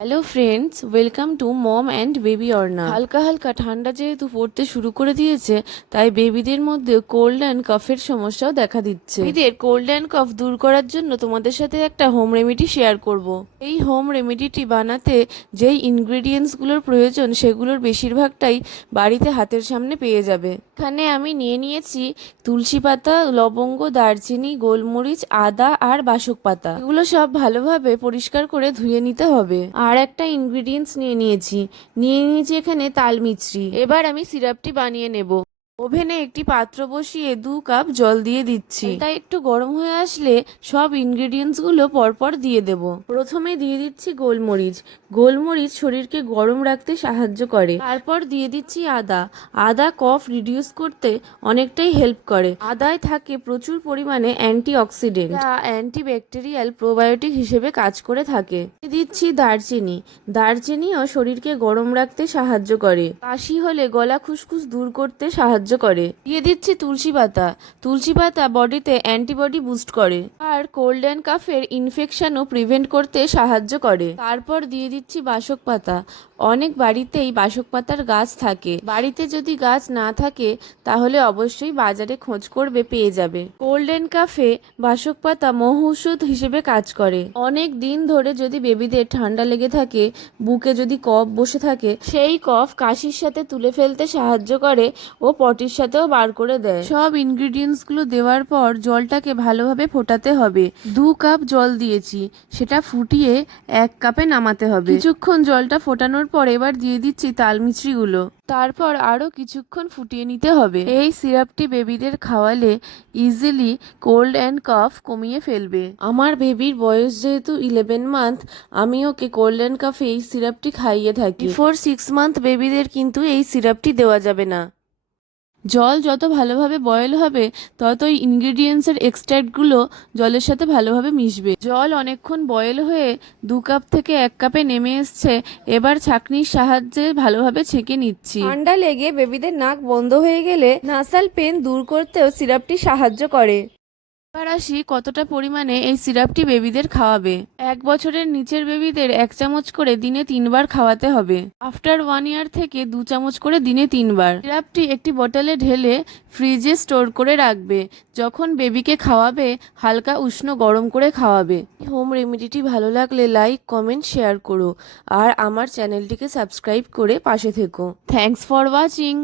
Hello friends, welcome to mom and baby Orna. হালকা হালকা ঠান্ডা যেহেতু পড়তে শুরু করে দিয়েছে, তাই বেবিদের মধ্যে কোল্ড অ্যান্ড কফের সমস্যাও দেখা দিচ্ছে। বেবিদের কোল্ড অ্যান্ড কফ দূর করার জন্য তোমাদের সাথে একটা হোম রেমেডি শেয়ার করব। এই হোম রেমেডিটি বানাতে যেই ইনগ্রেডিয়েন্টসগুলোর প্রয়োজন সেগুলোর বেশিরভাগটাই বাড়িতে হাতের সামনে পেয়ে যাবে। এখানে আমি নিয়ে নিয়েছি তুলসী পাতা, লবঙ্গ, দারচিনি, গোলমরিচ, আদা আর বাসক পাতা। এগুলো সব ভালোভাবে পরিষ্কার করে ধুয়ে নিতে হবে। আর একটা ইনগ্রিডিয়েন্টস নিয়ে নিয়েছি এখানে তাল মিছরি। এবার আমি সিরাপটি বানিয়ে নেব। ওভেনে একটি পাত্র বসিয়ে 2 কাপ জল দিয়ে দিচ্ছি। তাই একটু গরম হয়ে আসলে সব ইনগ্রিডিয়েন্টস গুলো পরপর দিয়ে দেব। প্রথমে দিয়ে দিচ্ছি গোলমরিচ। গোলমরিচ শরীরকে গরম রাখতে সাহায্য করে। তারপর দিয়ে দিচ্ছি আদা। আদা কফ রিডিউস করতে অনেকটাই হেল্প করে। আদায় থাকে প্রচুর পরিমাণে অ্যান্টিঅক্সিডেন্ট, যা অ্যান্টিব্যাকটেরিয়াল প্রোবায়োটিক হিসেবে কাজ করে থাকে। দিচ্ছি দারচিনি। দারচিনিও শরীরকে গরম রাখতে সাহায্য করে। কাশি হলে গলা খুসখুস দূর করতে সাহায্য করে। দিয়ে দিচ্ছি তুলসী পাতা। তুলসী পাতা বডিতে অ্যান্টিবডি বুস্ট করে আর কোল্ড অ্যান্ড কাফের ইনফেকশনও প্রিভেন্ট করতে সাহায্য করে। তারপর দিয়ে দিচ্ছি বাসক পাতা। অনেক বাড়িতেই বাসক পাতার গাছ থাকে। বাড়িতে যদি গাছ না থাকে তাহলে অবশ্যই বাজারে খোঁজ করবে, পেয়ে যাবে। কোল্ড অ্যান্ড কাফে বাসক পাতা মহৌষধ হিসেবে কাজ করে। অনেক দিন ধরে যদি বেবিদের ঠান্ডা লেগে থাকে, বুকে যদি কফ বসে থাকে, সেই কফ কাশির সাথে তুলে ফেলতে সাহায্য করে ও পটির সাথেও বার করে দেয়। সব ইনগ্রিডিয়েন্টস গুলো দেওয়ার পর জলটাকে ভালোভাবে ফোটাতে হবে। 2 কাপ জল দিয়েছি, সেটা ফুটিয়ে 1 কাপে নামাতে হবে। কিছুক্ষণ জলটা ফোটানোর পর এবার দিয়ে দিচ্ছি তাল মিছরিগুলো। তারপর আরও কিছুক্ষণ ফুটিয়ে নিতে হবে। এই সিরাপটি বেবিদের খাওয়ালে ইজিলি কোল্ড অ্যান্ড কফ কমিয়ে ফেলবে। আমার বেবির বয়স যেহেতু 11 মান্থ, আমি ওকে কোল্ড অ্যান্ড কফে এই সিরাপটি খাইয়ে থাকি। বিফোর 6 মান্থ বেবিদের কিন্তু এই সিরাপটি দেওয়া যাবে না। জল যত ভালোভাবে বয়েল হবে ততই ইনগ্রিডিয়েন্টসের এক্সট্র্যাক্টগুলো জলের সাথে ভালোভাবে মিশবে। জল অনেকক্ষণ বয়েল হয়ে 2 কাপ থেকে 1 কাপে নেমে এসছে। এবার ছাঁকনির সাহায্যে ভালোভাবে ছেঁকে নিচ্ছি। ঠান্ডা লেগে বেবিদের নাক বন্ধ হয়ে গেলে নাসাল পেন দূর করতেও সিরাপটি সাহায্য করে। এবার আসি কতটা পরিমাণে এই সিরাপটি বেবিদের খাওয়াবে। 1 বছরের নিচের বেবিদের 1 চামচ করে দিনে 3 বার খাওয়াতে হবে। আফটার 1 ইয়ার থেকে 2 চামচ করে দিনে 3 বার। সিরাপটি একটি বোতলে ঢেলে ফ্রিজে স্টোর করে রাখবে। যখন বেবিকে খাওয়াবে হালকা উষ্ণ গরম করে খাওয়াবে। হোম রেমেডিটি ভালো লাগলে লাইক, কমেন্ট, শেয়ার করো আর আমার চ্যানেলটিকে সাবস্ক্রাইব করে পাশে থেকো। Thanks for watching.